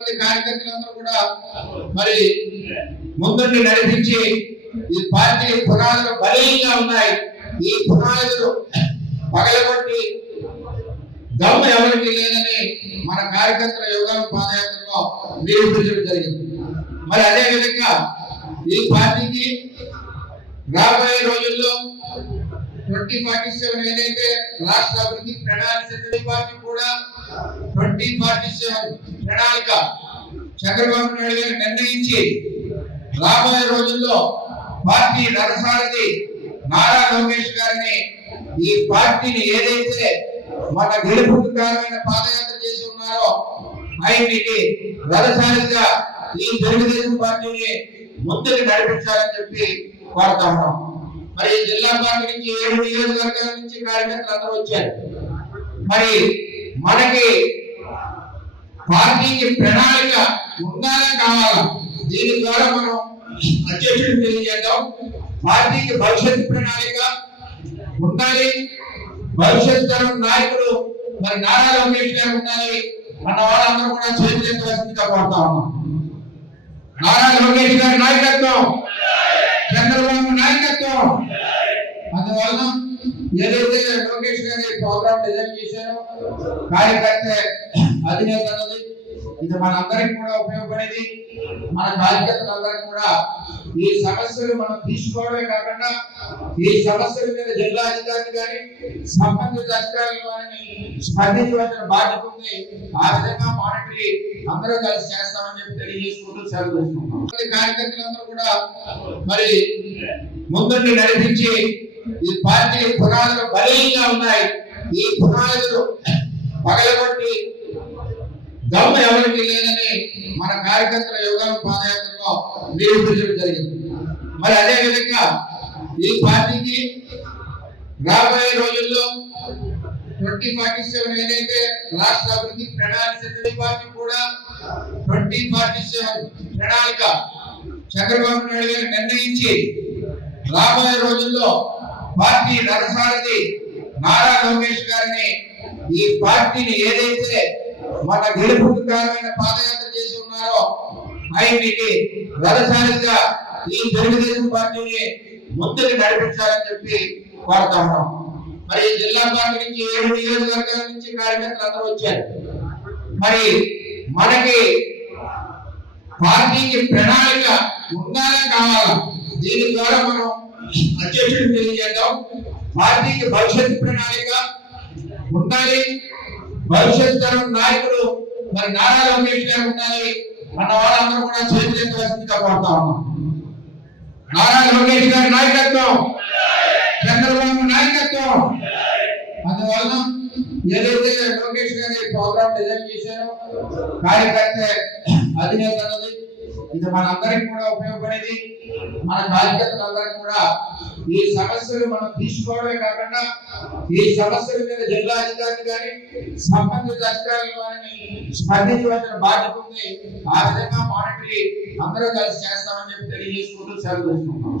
కార్యకర్తలందరూ కూడా మరి ముందుండి నడిపించి ఈ పార్టీ పునాదులు బలీయంగా ఉన్నాయి. ఈ పునాదులు పగలగొట్టి దమ్ము ఎవరికి లేదని మన కార్యకర్తల యోగాల పాదయాత్రలో నిరూపించడం జరిగింది. మరి అదే విధంగా ఈ పార్టీకి రాబోయే రోజుల్లో 2047 ఏదైతే రాష్ట్ర అభివృద్ధి ప్రణాళిక పార్టీ కూడా 2047 ప్రణాళిక చంద్రబాబు నాయుడు గారు నిర్ణయించి రాబోయే రోజుల్లో పార్టీ రథసారథి నారా లోకేష్ గారిని ఈ పార్టీని ఏదైతే మన గెలుపుకు కారణమైన పాదయాత్ర చేసి ఉన్నారో ఆయనకి రథసారథిగా ఈ తెలుగుదేశం పార్టీని ముందుకు నడిపించాలని చెప్పి కోరుతా ఉన్నాం. మరి జిల్లా పార్టీ నుంచి 7 నియోజకవర్గాల నుంచి కార్యకర్తలు అందరూ వచ్చారు. మరి మనకి పార్టీకి ప్రణాళిక ఉండాలా కావాలా, దీని ద్వారా మనం అధ్యక్షుడు తెలియజేద్దాం. పార్టీకి భవిష్యత్ ప్రణాళిక ఉండాలి, భవిష్యత్ తరం నాయకుడు మరి నారా లోకేష్ గారు ఉండాలి అన్న వాళ్ళందరూ కూడా చేతులెత్తవలసిందిగా కోరుతా ఉన్నాం. నారా లోకేష్ గారి నాయకత్వం, చంద్రబాబు నాయకత్వం. అందువల్ల ఏదైతే లోకేష్ గారి ప్రోగ్రామ్ డిజైన్ చేశారో కార్యకర్త అధినేత అన్నది ఇది మనందరికి కూడా ఉపయోగపడేది. మన కార్యకర్తలందరికీ కూడా ఈ సమస్యలు మనం తీసుకోవడమే కాకుండా ఈ సమస్యల మీద జిల్లా అధికారులు కానీ సంబంధిత అధికారులు కానీ స్పందించవలసిన బాధ్యత ఉంది. ఆ విధంగా మానిటరీ అందరూ కలిసి చేస్తామని చెప్పి తెలియజేసుకుంటూ సెలవు తీసుకుంటాం. కార్యకర్తలందరూ కూడా మరి ముందుండి నడిపించి ఈ పార్టీ పునాదులు బలీయంగా ఉన్నాయి. ఈ పునాదులు పగలగొట్టి దమ్ము ఎవరికి లేదని మన కార్యకర్తల యోగాల పాదయాత్రలో నిరూపించడం జరిగింది. మరి అదే విధంగా ఈ పార్టీకి రాబోయే రోజుల్లో 2047 ఏదైతే రాష్ట్ర అభివృద్ధి ప్రణాళిక పార్టీ కూడా 2047 ప్రణాళిక చంద్రబాబు నాయుడు గారు నిర్ణయించి రాబోయే రోజుల్లో పార్టీ రథసారథి నారా లోకేష్ గారిని ఈ పార్టీని ఏదైతే మన గెలుపుకు కారణమైన పాదయాత్ర చేసి ఉన్నారో ఆయనకి రథసారథిగా ఈ తెలుగుదేశం పార్టీని ముందుకు నడిపించాలని చెప్పి కోరుతా ఉన్నాం. మరి జిల్లా పార్టీ నుంచి 7 నియోజకవర్గాల నుంచి కార్యకర్తలు అందరూ వచ్చారు. మరి మనకి పార్టీకి ప్రణాళిక ఉండాలా కావాలా, దీని ద్వారా మనం అధ్యక్షుడు తెలియజేద్దాం. పార్టీకి భవిష్యత్ ప్రణాళిక ఉండాలి, భవిష్యత్ తరం నాయకుడు మరి నారా లోకేష్ గారు ఉండాలి అన్న వాళ్ళందరూ కూడా చేతులెత్తవలసిందిగా కోరుతా ఉన్నాం. నారా లోకేష్ గారి నాయకత్వం, చంద్రబాబు నాయకత్వం. అందువల్ల ఏదైతే లోకేష్ గారి ప్రోగ్రామ్ డిజైన్ చేశారో కార్యకర్త అధినేత అన్నది ఇది మనందరికి కూడా ఉపయోగపడేది. మన కార్యకర్తలందరికీ కూడా ఈ సమస్యలు మనం తీసుకోవడమే కాకుండా ఈ సమస్యల మీద జిల్లా అధికారులు కానీ సంబంధిత అధికారులు కానీ స్పందించవలసిన బాధ్యత ఉంది. ఆ విధంగా మానిటరీ అందరూ కలిసి చేస్తామని చెప్పి తెలియజేసుకుంటూ సెలవు తీసుకుంటాం.